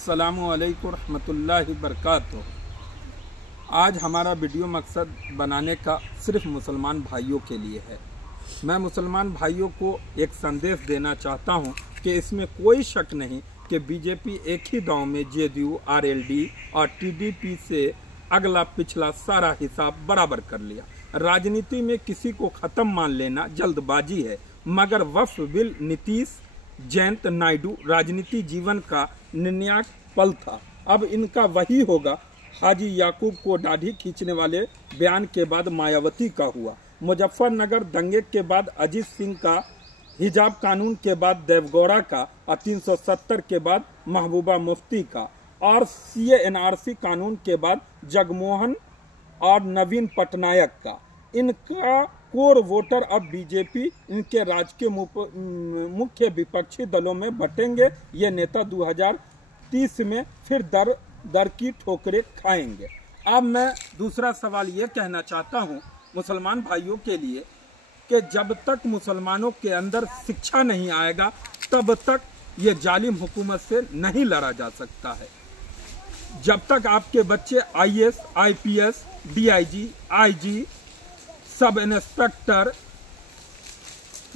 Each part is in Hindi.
अस्सलामुअलैकुम रहमतुल्लाहि बरकातुहू। आज हमारा वीडियो मकसद बनाने का सिर्फ मुसलमान भाइयों के लिए है। मैं मुसलमान भाइयों को एक संदेश देना चाहता हूं कि इसमें कोई शक नहीं कि बीजेपी एक ही दांव में जेडीयू, आरएलडी और टीडीपी से अगला पिछला सारा हिसाब बराबर कर लिया। राजनीति में किसी को ख़त्म मान लेना जल्दबाजी है, मगर वक्फ बिल नीतीश जयंत नायडू राजनीति जीवन का निर्णायक पल था। अब इनका वही होगा। हाजी याकूब को दाढ़ी खींचने वाले बयान के बाद मायावती का हुआ, मुजफ्फरनगर दंगे के बाद अजीत सिंह का, हिजाब कानून के बाद देवगौड़ा का और 370 के बाद महबूबा मुफ्ती का और CA/NRC कानून के बाद जगमोहन और नवीन पटनायक का। इनका कोर वोटर अब बीजेपी इनके राज्य के मुख्य विपक्षी दलों में बटेंगे। ये नेता 2030 में फिर दर की ठोकरें खाएंगे। अब मैं दूसरा सवाल ये कहना चाहता हूँ मुसलमान भाइयों के लिए कि जब तक मुसलमानों के अंदर शिक्षा नहीं आएगा तब तक ये जालिम हुकूमत से नहीं लड़ा जा सकता है। जब तक आपके बच्चे IAS, IPS, DIG, IG, sub inspector,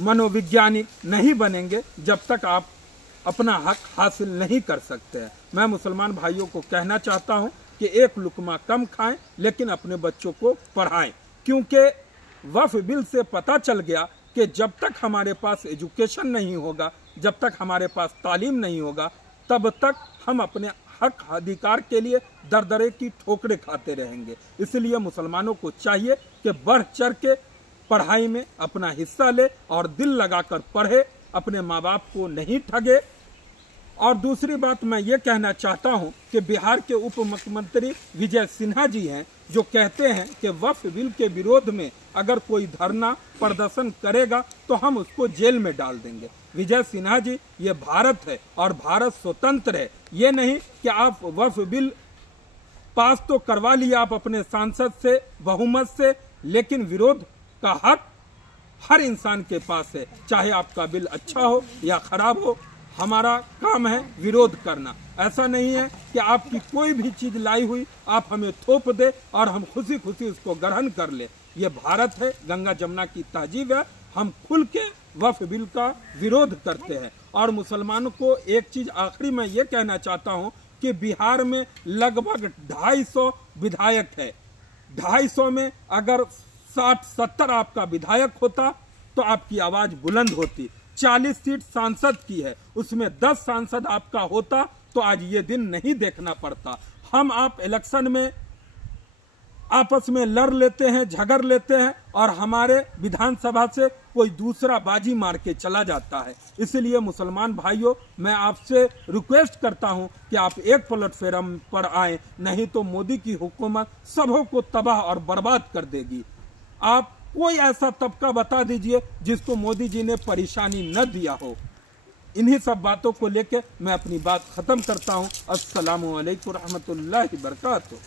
मनोवैज्ञानिक नहीं बनेंगे, जब तक आप अपना हक हासिल नहीं कर सकते हैं। मैं मुसलमान भाइयों को कहना चाहता हूं कि एक लुकमा कम खाएं लेकिन अपने बच्चों को पढ़ाएं, क्योंकि वक्फ बिल से पता चल गया कि जब तक हमारे पास एजुकेशन नहीं होगा, जब तक हमारे पास तालीम नहीं होगा, तब तक हम अपने हक अधिकार के लिए दरदरे की ठोकरें खाते रहेंगे। इसलिए मुसलमानों को चाहिए कि बढ़ चढ़ के पढ़ाई में अपना हिस्सा ले और दिल लगाकर पढ़े, अपने माँ बाप को नहीं ठगे। और दूसरी बात मैं ये कहना चाहता हूँ कि बिहार के उप मुख्यमंत्री विजय सिन्हा जी हैं, जो कहते हैं कि वक्फ बिल के विरोध में अगर कोई धरना प्रदर्शन करेगा तो हम उसको जेल में डाल देंगे। विजय सिन्हा जी, ये भारत है और भारत स्वतंत्र है। ये नहीं कि आप वक्फ बिल पास तो करवा लिया आप अपने सांसद से, बहुमत से, लेकिन विरोध का हक हर इंसान के पास है, चाहे आपका बिल अच्छा हो या खराब हो। हमारा काम है विरोध करना। ऐसा नहीं है कि आपकी कोई भी चीज लाई हुई आप हमें थोप दे और हम खुशी खुशी उसको ग्रहण कर ले। ये भारत है, गंगा जमुना की तहजीब है। हम खुल के वक्फ बिल का विरोध करते हैं। और मुसलमानों को एक चीज आखिरी में ये कहना चाहता हूँ कि बिहार में लगभग 250 विधायक है। 250 में अगर 60-70 आपका विधायक होता तो आपकी आवाज बुलंद होती। 40 सीट सांसद की है, उसमें 10 सांसद आपका होता तो आज ये दिन नहीं देखना पड़ता। हम आप इलेक्शन में आपस में लड़ लेते हैं, झगड़ लेते हैं और हमारे विधानसभा से कोई दूसरा बाजी मार के चला जाता है। इसलिए मुसलमान भाइयों, मैं आपसे रिक्वेस्ट करता हूं कि आप एक प्लेटफॉर्म पर आए, नहीं तो मोदी की हुकूमत सबों को तबाह और बर्बाद कर देगी। आप कोई ऐसा तबका बता दीजिए जिसको मोदी जी ने परेशानी न दिया हो। इन्हीं सब बातों को लेकर मैं अपनी बात खत्म करता हूं। अस्सलामु अलैकुम रहमतुल्लाहि बरकातुहू।